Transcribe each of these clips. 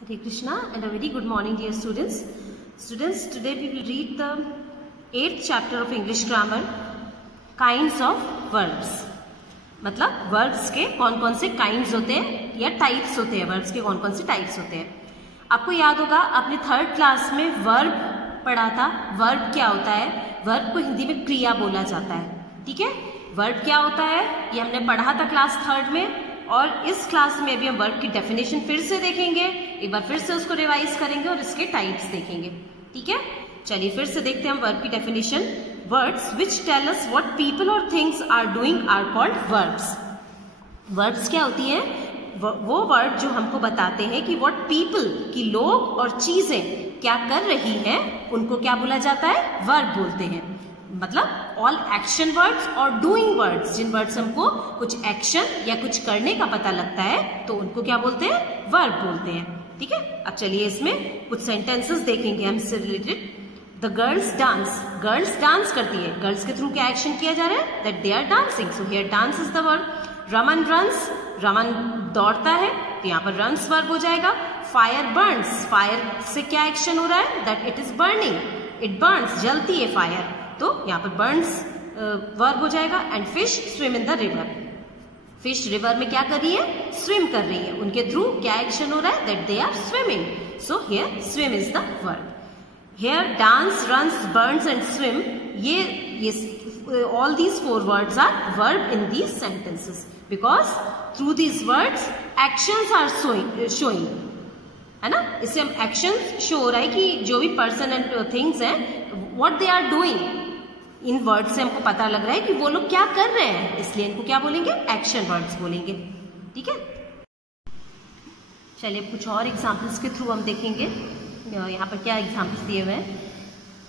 Hare Krishna and a very good morning dear students. Students, today we will read the 8th chapter of English grammar, kinds of verbs. मतलब verbs के कौन कौन से kinds होते हैं या types होते हैं, verbs के कौन कौन से types होते हैं. आपको याद होगा आपने 3rd क्लास में verb पढ़ा था. verb क्या होता है? verb को हिंदी में क्रिया बोला जाता है. ठीक है, verb क्या होता है ये हमने पढ़ा था क्लास 3rd में, और इस क्लास में भी हम वर्ब की डेफिनेशन फिर से देखेंगे, एक बार फिर से उसको रिवाइज करेंगे और इसके टाइप्स देखेंगे. ठीक है, चलिए फिर से देखते हैं हम वर्ब की definition. Words which tell us what people और things are doing are called verbs. Verbs क्या होती हैं? वो वर्ड जो हमको बताते हैं कि व्हाट पीपल, कि लोग और चीजें क्या कर रही हैं, उनको क्या बोला जाता है? वर्ब बोलते हैं. मतलब ऑल एक्शन वर्ड्स और डूइंग वर्ड्स, जिन वर्ड्स हमको कुछ एक्शन या कुछ करने का पता लगता है तो उनको क्या बोलते हैं? वर्ब बोलते हैं. ठीक है, अब चलिए इसमें कुछ सेंटेंसेस देखेंगे हम इससे related. The girls dance, girls dance करती है. गर्ल्स के थ्रू क्या एक्शन किया जा रहा है? That they are dancing. So here dance is the verb. Raman runs, Raman दौड़ता है तो यहाँ पर रन्स वर्ब हो जाएगा. फायर बर्न्स, फायर से क्या एक्शन हो रहा है? That it is burning. It Burns, जलती है फायर, तो यहाँ पर बर्न्स वर्ब हो जाएगा. And fish swim in the river, fish river में क्या कर रही है? स्विम कर रही है. उनके थ्रू क्या एक्शन हो रहा है? That they are swimming. So here swim is the verb. Here dance, runs, burns and swim, ये all these 4 words are verb in these sentences because through these words actions are showing, है ना. इससे हम action show हो रहा है कि जो भी पर्सन एंड थिंग्स हैं व्हाट दे आर डूइंग. इन वर्ड्स से हमको पता लग रहा है कि वो लोग क्या कर रहे हैं, इसलिए इनको क्या बोलेंगे? एक्शन वर्ड्स बोलेंगे. ठीक है, चलिए कुछ और एग्जांपल्स के थ्रू हम देखेंगे यहाँ पर क्या एग्जांपल्स दिए हुए हैं.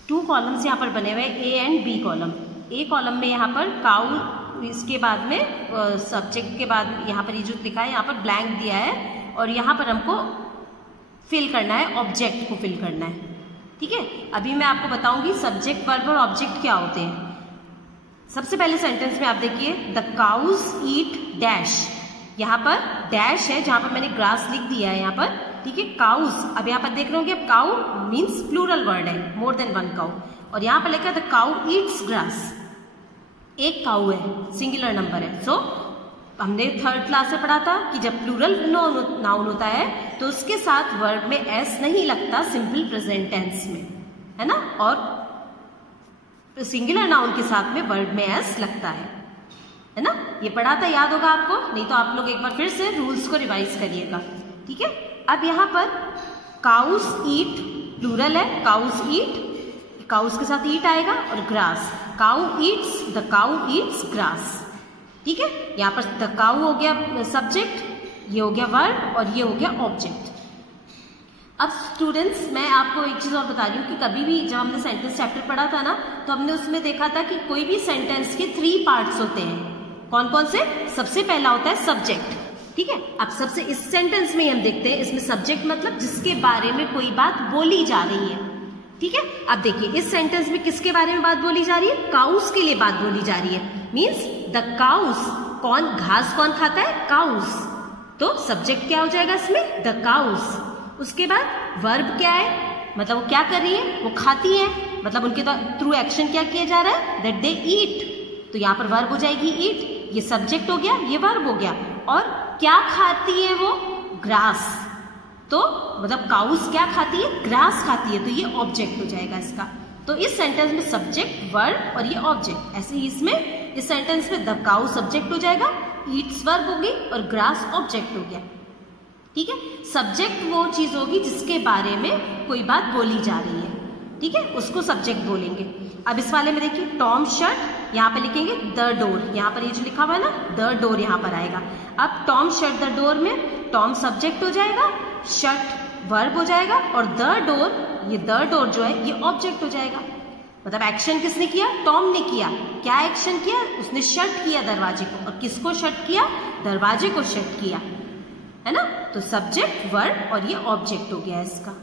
2 कॉलम्स यहाँ पर बने हुए हैं, A and B column. A column में यहाँ पर काउ, इसके बाद में सब्जेक्ट के बाद यहाँ पर ये जो लिखा है यहाँ पर ब्लैंक दिया है, और यहाँ पर हमको फिल करना है, ऑब्जेक्ट को फिल करना है. ठीक है, अभी मैं आपको बताऊंगी सब्जेक्ट, वर्ब और ऑब्जेक्ट क्या होते हैं. सबसे पहले सेंटेंस में आप देखिए, द काउज ईट डैश. यहाँ पर डैश है जहां पर मैंने ग्रास लिख दिया है यहाँ पर. ठीक है, काउज, अब यहाँ पर देख रहे होंगे काउ मीन्स प्लूरल वर्ड है, मोर देन 1 काउ, और यहाँ पर लिखा है द काउ ईट्स ग्रास. एक काउ है, सिंगुलर नंबर है. सो हमने 3rd क्लास में पढ़ा था कि जब प्लूरल नाउन होता है तो उसके साथ वर्ब में एस नहीं लगता सिंपल प्रेजेंट टेंस में, है ना, और सिंगुलर नाउन के साथ में वर्ब में एस लगता है ना. ये पढ़ा था, याद होगा आपको, नहीं तो आप लोग एक बार फिर से रूल्स को रिवाइज करिएगा. ठीक है, अब यहाँ पर काउस ईट प्लूरल है, काउस ईट, काउस के साथ ईट आएगा, और grass, cow Yeats, the cow Yeats grass. ठीक है, यहाँ पर द काउ हो गया सब्जेक्ट, ये हो गया वर्ब, और ये हो गया ऑब्जेक्ट. अब स्टूडेंट्स मैं आपको एक चीज और बता रही हूँ कि कभी भी जब हमने सेंटेंस चैप्टर पढ़ा था ना, तो हमने उसमें देखा था कि कोई भी सेंटेंस के 3 पार्ट्स होते हैं. कौन कौन से? सबसे पहला होता है सब्जेक्ट. ठीक है, अब सबसे इस सेंटेंस में हम देखते हैं, इसमें सब्जेक्ट मतलब जिसके बारे में कोई बात बोली जा रही है. ठीक है, अब देखिए इस सेंटेंस में किसके बारे में बात बोली जा रही है? काउस के लिए बात बोली जा रही है. मीन्स द काउस, कौन घास कौन खाता है? काउस. तो सब्जेक्ट क्या हो जाएगा इसमें? The cows. उसके बाद वर्ब क्या है? मतलब वो क्या कर रही है? वो खाती है, मतलब उनके थ्रू एक्शन क्या किया जा रहा है? दैट दे ईट. तो यहाँ पर वर्ब हो जाएगी ईट, ये सब्जेक्ट हो गया, ये वर्ब हो गया. और क्या खाती है वो? ग्रास. तो मतलब काउस क्या खाती है? ग्रास खाती है, तो ये ऑब्जेक्ट हो जाएगा इसका. तो इस सेंटेंस में सब्जेक्ट, वर्ब और ये ऑब्जेक्ट. ऐसे ही इसमें इस सेंटेंस में द काउ सब्जेक्ट हो जाएगा, ईट्स वर्ब हो गई, और ग्रास ऑब्जेक्ट हो गया. ठीक है, सब्जेक्ट वो चीज होगी जिसके बारे में कोई बात बोली जा रही है. ठीक है, उसको सब्जेक्ट बोलेंगे. अब इस वाले में देखिए, टॉम शट, यहाँ पे लिखेंगे द डोर. यहाँ पर ये जो लिखा हुआ है ना, द डोर यहाँ पर आएगा. अब टॉम शट द डोर में टॉम सब्जेक्ट हो जाएगा, शट वर्ब हो जाएगा, और द डोर, ये द डोर जो है ये ऑब्जेक्ट हो जाएगा. मतलब एक्शन किसने किया? टॉम ने किया. क्या एक्शन किया? उसने शट किया दरवाजे को. और किसको शट किया? दरवाजे को शट किया, है ना. तो सब्जेक्ट, वर्ब और ये ऑब्जेक्ट हो गया इसका.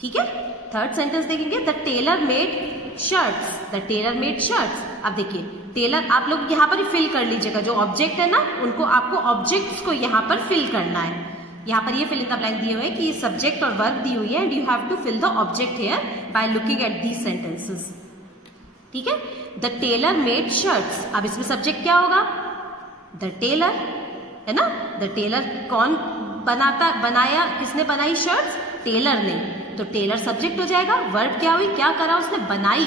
ठीक है, 3rd सेंटेंस देखेंगे, the tailor made shirts. The tailor made shirts. अब देखिए टेलर, आप लोग यहाँ पर फिल कर लीजिएगा, जो ऑब्जेक्ट है ना उनको, आपको ऑब्जेक्ट्स को यहाँ पर फिल करना है. यहाँ पर ये फिल इन द ब्लैंक दिए हुए हैं कि सब्जेक्ट और वर्ब दी हुई है and you have to fill the object here by looking at these sentences. ठीक है, द टेलर मेड शर्ट्स। अब इसमें सब्जेक्ट क्या होगा? द टेलर, है ना। द टेलर कौन बनाया, किसने बनाई शर्ट्स? टेलर ने। तो टेलर सब्जेक्ट हो जाएगा, वर्ब क्या हुई, क्या करा उसने? बनाई।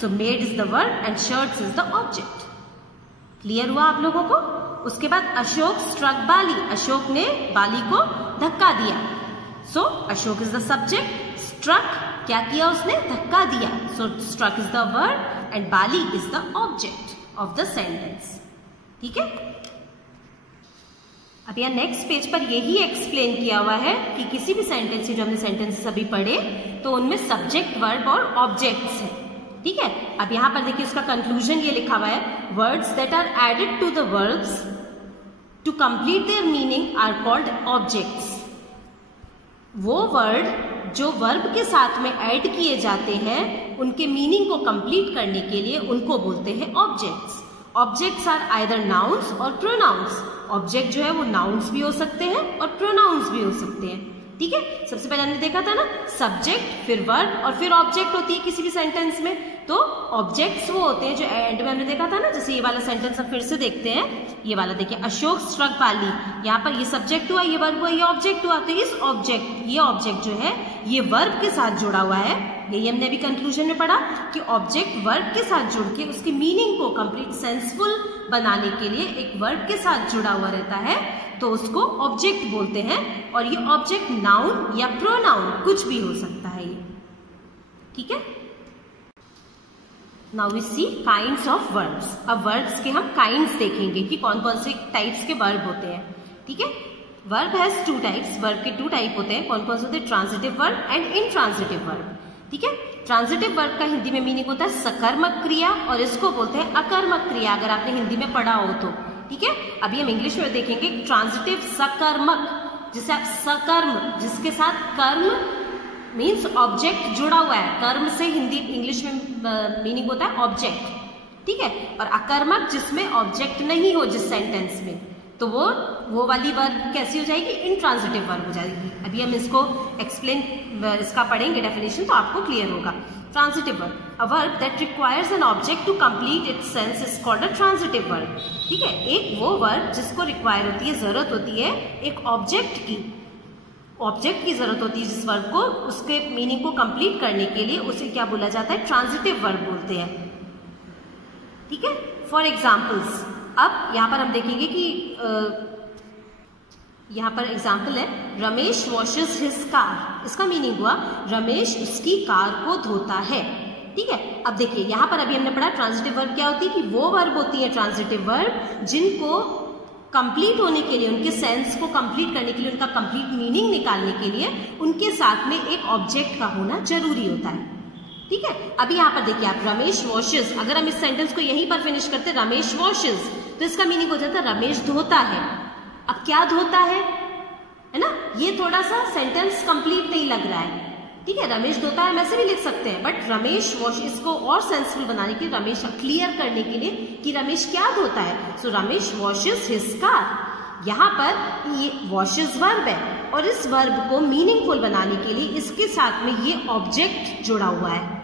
So made is the verb and shirts is the object. Clear हुआ आप लोगों को? उसके बाद अशोक स्ट्रक बाली, अशोक ने बाली को धक्का दिया। So Ashok is the subject, struck क्या किया उसने? धक्का दिया। So struck is the verb and Bali is the object of the sentence. ठीक है, अब यहाँ नेक्स्ट पेज पर यही एक्सप्लेन किया हुआ है कि किसी भी सेंटेंस से, जो हमने सेंटेंसेस अभी पढ़े, तो उनमें सब्जेक्ट, वर्ब और ऑब्जेक्ट्स है। ठीक है, अब यहाँ पर देखिए उसका कंक्लूजन ये लिखा हुआ है, words that are added to the verbs to complete their meaning are called objects. वो वर्ड जो वर्ब के साथ में ऐड किए जाते हैं, उनके मीनिंग को कंप्लीट करने के लिए उनको बोलते हैं objects. Objects are either nouns और प्रोनाउंस। ऑब्जेक्ट जो है वो नाउन्स भी हो सकते हैं और प्रोनाउंस भी हो सकते हैं। ठीक है, सबसे पहले हमने देखा था ना, सब्जेक्ट, फिर वर्ब और फिर ऑब्जेक्ट होती है किसी भी सेंटेंस में। तो ऑब्जेक्ट्स वो होते हैं जो एंड में हमने देखा था ना, जैसे ये वाला सेंटेंस हम फिर से देखते हैं। ये वाला देखिए, अशोक स्ट्रक बाली, यहाँ पर ये सब्जेक्ट हुआ, ये वर्ब हुआ, ये ऑब्जेक्ट हुआ। तो इस ऑब्जेक्ट, ये ऑब्जेक्ट जो है ये वर्ब के साथ जुड़ा हुआ है। यही हमने अभी कंक्लूजन में पढ़ा कि ऑब्जेक्ट वर्ब के साथ जुड़ के उसकी मीनिंग को कंप्लीट सेंसफुल बनाने के लिए एक वर्ब के साथ जुड़ा हुआ रहता है, तो उसको ऑब्जेक्ट बोलते हैं। और ये ऑब्जेक्ट नाउन या प्रोनाउन कुछ भी हो सकता है ये। ठीक है, now we see kinds of verbs. अब वर्ब्स के हम काइंड्स देखेंगे कि कौन कौन से टाइप्स के वर्ब होते हैं। ठीक है, verb has two types, verb के टू टाइप होते हैं। कौन कौन से होते हैं? Transitive verb and intransitive verb. ठीक है, ट्रांजिटिव वर्ब का हिंदी में मीनिंग होता है सकर्मक क्रिया, और इसको बोलते हैं अकर्मक क्रिया, अगर आपने हिंदी में पढ़ा हो तो। ठीक है, अभी हम इंग्लिश में देखेंगे ट्रांजिटिव सकर्मक, जिसे आप सकर्म, जिसके साथ कर्म मीन्स ऑब्जेक्ट जुड़ा हुआ है। कर्म से हिंदी इंग्लिश में मीनिंग होता है ऑब्जेक्ट। ठीक है, और अकर्मक जिसमें ऑब्जेक्ट नहीं हो जिस सेंटेंस में, तो वो वाली वर्ब कैसी हो जाएगी? इनट्रांजिटिव वर्ब हो जाएगी। अभी हम इसको एक्सप्लेन, इसका पढ़ेंगे डेफिनेशन, तो आपको क्लियर होगा। Transitive verb, a verb that requires an object to complete its sense is called a transitive verb. ठीक है, एक वो वर्ब जिसको रिक्वायर होती है, जरूरत होती है एक ऑब्जेक्ट की, ऑब्जेक्ट की जरूरत होती है जिस वर्ब को, उसके मीनिंग को कंप्लीट करने के लिए, उसे क्या बोला जाता है? ट्रांजिटिव वर्ब बोलते हैं। ठीक है, फॉर एग्जाम्पल्स, अब यहाँ पर हम देखेंगे कि यहाँ पर एग्जाम्पल है, रमेश वॉशेस हिज कार। इसका मीनिंग हुआ रमेश उसकी कार को धोता है। ठीक है, अब देखिए यहाँ पर अभी हमने पढ़ा ट्रांजिटिव वर्ब क्या होती है, कि वो वर्ब होती है ट्रांजिटिव वर्ब जिनको कंप्लीट होने के लिए, उनके सेंस को कंप्लीट करने के लिए, उनका कंप्लीट मीनिंग निकालने के लिए उनके साथ में एक ऑब्जेक्ट का होना जरूरी होता है। ठीक है, अभी यहाँ पर देखिए आप, रमेश वॉशेस, अगर हम इस सेंटेंस को यहीं पर फिनिश करते रमेश वॉशेस, तो इसका मीनिंग हो जाता है रमेश धोता है। अब क्या धोता है ना, ये थोड़ा सा सेंटेंस कंप्लीट नहीं लग रहा है। ठीक है, रमेश धोता है हम ऐसे भी लिख सकते हैं, बट रमेश वॉश, इसको और सेंसफुल बनाने के लिए, रमेश क्लियर करने के लिए कि रमेश क्या धोता है, सो रमेश वॉशेस हिज कार। यहाँ पर ये वॉशेस वर्ब है, और इस वर्ब को मीनिंगफुल बनाने के लिए इसके साथ में ये ऑब्जेक्ट जुड़ा हुआ है।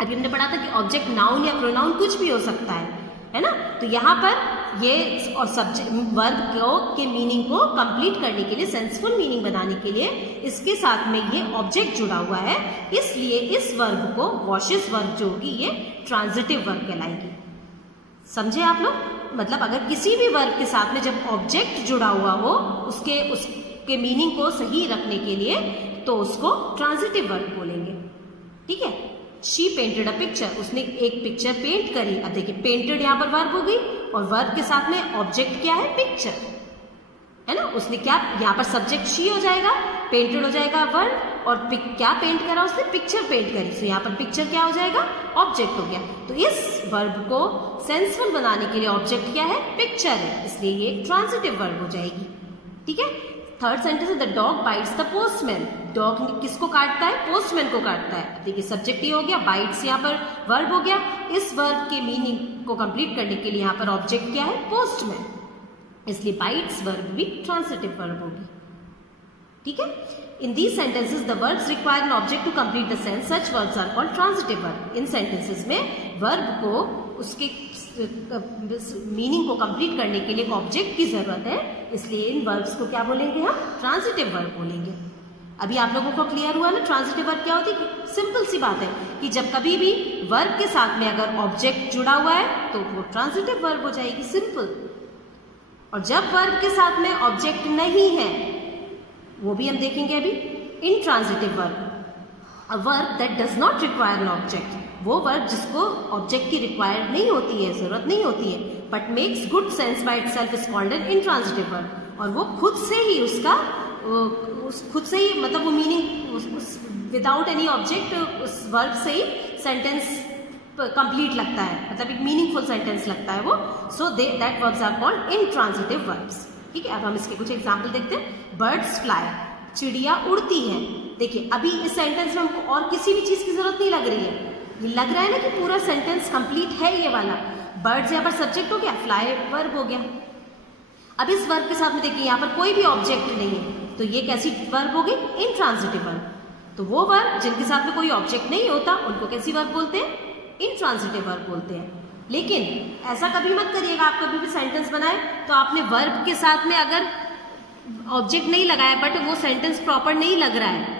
अभी हमने पढ़ा था कि ऑब्जेक्ट नाउन या प्रोनाउन कुछ भी हो सकता है ना। तो यहाँ पर ये और सब्जेक्ट वर्ब के मीनिंग को कंप्लीट करने के लिए, सेंसफुल मीनिंग बनाने के लिए इसके साथ में ये ऑब्जेक्ट जुड़ा हुआ है, इसलिए इस वर्ब को, वॉशेस वर्ब जो होगी, ये ट्रांजिटिव वर्ब कहलाएगी। समझे आप लोग? मतलब अगर किसी भी वर्ब के साथ में जब ऑब्जेक्ट जुड़ा हुआ हो, उसके मीनिंग को सही रखने के लिए, तो उसको ट्रांजिटिव वर्ब बोलेंगे। ठीक है, शी पेंटेड अ पिक्चर, उसने एक पिक्चर पेंट करी। अब देखिए पेंटेड यहाँ पर वर्ब हो गई, और वर्ब के साथ में ऑब्जेक्ट क्या है? पिक्चर, है ना। उसने क्या, यहाँ पर सब्जेक्ट शी हो जाएगा, पेंटेड हो जाएगा वर्ब, और क्या पेंट करा उसने? पिक्चर पेंट करी। तो यहाँ पर पिक्चर क्या हो जाएगा? ऑब्जेक्ट हो गया। तो इस वर्ब को सेंसफुल बनाने के लिए ऑब्जेक्ट क्या है? पिक्चर है, इसलिए ये ट्रांजिटिव वर्ब हो जाएगी। ठीक है, थर्ड सेंटेंस है, the dog bytes the postman. Dog किसको काटता है? पोस्टमैन को काटता है। देखिए सब्जेक्ट ये हो गया, बाइट्स यहाँ पर वर्ब हो गया। इस वर्ब के मीनिंग को कंप्लीट करने के लिए यहाँ पर ऑब्जेक्ट क्या है? पोस्टमैन, इसलिए बाइट्स वर्ब भी ट्रांजिटिव वर्ब होगी। ठीक है। In these sentences the verbs require an object to complete the sense, such verbs are called transitive verb. इन सेंटेंसेस में वर्ब को उसके मीनिंग को कंप्लीट करने के लिए एक ऑब्जेक्ट की जरूरत है, इसलिए इन वर्ब्स को क्या बोलेंगे हम? ट्रांजिटिव वर्ब बोलेंगे। अभी आप लोगों को क्लियर हुआ ना ट्रांजिटिव वर्ब क्या होती है? सिंपल सी बात है कि जब कभी भी वर्ब के साथ में अगर ऑब्जेक्ट जुड़ा हुआ है तो वो ट्रांजिटिव वर्ब हो जाएगी, सिंपल। और जब वर्ब के साथ में ऑब्जेक्ट नहीं है, वो भी हम देखेंगे अभी, intransitive verb. A verb that does not require an object, वो वर्ब जिसको ऑब्जेक्ट की रिक्वायर नहीं होती है, जरूरत नहीं होती है, but makes good sense by itself is called an intransitive verb. और वो खुद से ही उसका खुद से ही मतलब वो मीनिंग विदाउट एनी ऑब्जेक्ट उस वर्ब से ही सेंटेंस कंप्लीट लगता है, मतलब एक मीनिंगफुल सेंटेंस लगता है वो। So that verbs are called intransitive verbs. ठीक है, अब हम इसके कुछ एग्जाम्पल देखते हैं। बर्ड्स फ्लाई, चिड़िया उड़ती है। देखिए अभी इस सेंटेंस में हमको और किसी भी चीज की जरूरत नहीं लग रही है, ये लग रहा है ना कि पूरा सेंटेंस कंप्लीट है ये वाला। बर्ड्स यहाँ पर सब्जेक्ट हो गया, फ्लाई वर्ब हो गया। अब इस वर्ब के साथ में देखिए यहाँ पर कोई भी ऑब्जेक्ट नहीं है, तो ये कैसी वर्ब हो गई? Intransitive verb. तो वो वर्ब जिनके साथ में कोई ऑब्जेक्ट नहीं होता उनको कैसी वर्ब बोलते हैं? इनट्रांजिटिव वर्ब बोलते हैं। लेकिन ऐसा कभी मत करिएगा, आप कभी भी सेंटेंस बनाए तो आपने वर्ब के साथ में अगर ऑब्जेक्ट नहीं लगाया बट वो सेंटेंस प्रॉपर नहीं लग रहा है,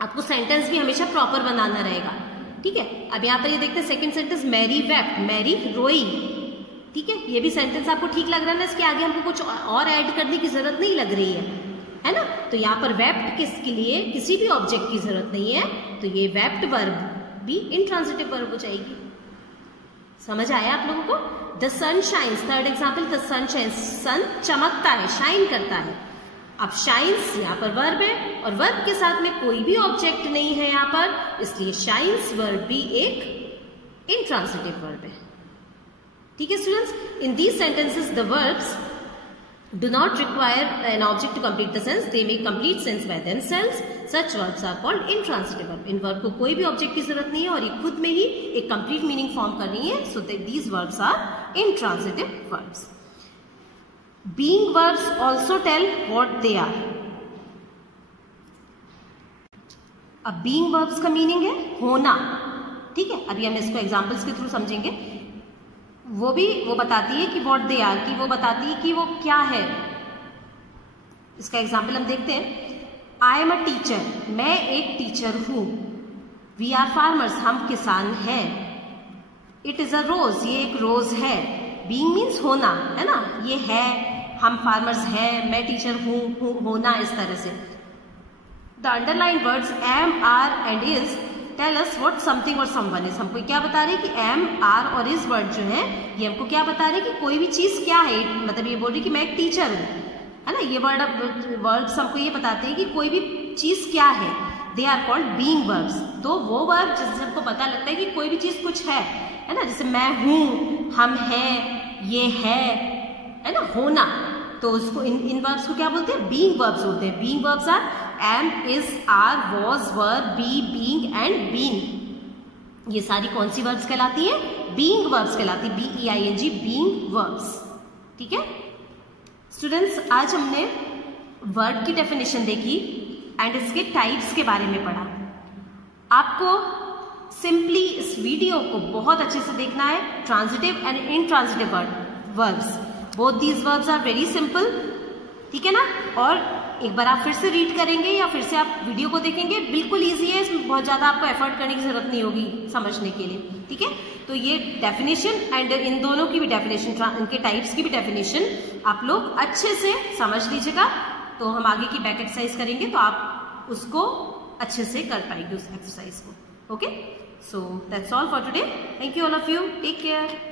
आपको सेंटेंस भी हमेशा प्रॉपर बनाना रहेगा। ठीक है, अब यहाँ पर ये देखते हैं second sentence, Mary wept, Mary रोई। ठीक है, ये भी सेंटेंस आपको ठीक लग रहा है ना? इसके आगे हमको कुछ और ऐड करने की जरूरत नहीं लग रही है ना? तो यहाँ पर वेप्ट किसके लिए किसी भी ऑब्जेक्ट की जरूरत नहीं है, तो ये वेप्ट वर्ब भी इनट्रांजिटिव वर्ब हो जाएगी। समझ आया आप लोगों को? The sun shines, third example, the sun shines, sun चमकता है, शाइन करता है। अब शाइन्स यहाँ पर वर्ब है और वर्ब के साथ में कोई भी ऑब्जेक्ट नहीं है यहाँ पर, इसलिए शाइन्स वर्ब भी एक इनट्रांजिटिव वर्ब है। ठीक है students, in these sentences the verbs do not require an object to complete the sense, they make complete sense by themselves, such verbs are called intransitive verb। In verb को कोई भी object की जरूरत नहीं है और ये खुद में ही एक कंप्लीट मीनिंग फॉर्म कर रही है, so these verbs are intransitive verbs। being verbs also tell what they are। अब being verbs का मीनिंग है होना। ठीक है, अभी हम इसको एग्जाम्पल्स के थ्रू समझेंगे। वो बताती है कि व्हाट दे आर, कि वो बताती है कि वो क्या है। इसका एग्जाम्पल हम देखते हैं। आई एम अ टीचर, मैं एक टीचर हूं। वी आर फार्मर्स, हम किसान हैं। इट इज अ रोज, ये एक रोज है। बीइंग मीन्स होना, है ना? ये है, हम फार्मर्स हैं, मैं टीचर हूं, होना, इस तरह से। The underline words am, are and is tell us what something और समवन इज। हमको क्या बता रहे हैं कि एम, आर और इज वर्ड जो है ये हमको क्या बता रहे हैं कि कोई भी चीज क्या है। मतलब ये बोल रही कि मैं एक टीचर हूँ, है ना? ये वर्ड्स हमको ये बताते हैं कि कोई भी चीज क्या है। They are called being verbs. तो वो वर्ब जिससे हमको पता लगता है कि कोई भी चीज कुछ है ना? जैसे मैं हूँ, हम हैं, ये है ना? होना। तो उसको इन वर्ब्स को क्या बोलते हैं? बीइंग वर्ब्स बोलते हैं। Being verbs are am, is, are, was, were, be, being and been. ये सारी कौन सी वर्ब्स कहलाती है? बीइंग वर्ब्स कहलाती है। BEING, being verbs. ठीक है स्टूडेंट्स, आज हमने वर्ब की डेफिनेशन देखी एंड इसके टाइप्स के बारे में पढ़ा। आपको सिंपली इस वीडियो को बहुत अच्छे से देखना है। Transitive and intransitive verbs, both these verbs are very simple. ठीक है ना? और एक बार आप फिर से रीड करेंगे या फिर से आप वीडियो को देखेंगे, बिल्कुल इजी है, इसमें बहुत ज़्यादा आपको एफर्ट करने की जरूरत नहीं होगी समझने के लिए। ठीक है, तो ये डेफिनेशन एंड इन दोनों की भी डेफिनेशन, इनके टाइप्स की भी डेफिनेशन आप लोग अच्छे से समझ लीजिएगा। तो हम आगे की बैक एक्सरसाइज करेंगे तो आप उसको अच्छे से कर पाएंगे उस एक्सरसाइज को। Okay, so that's all for today. Thank you all of you, take care.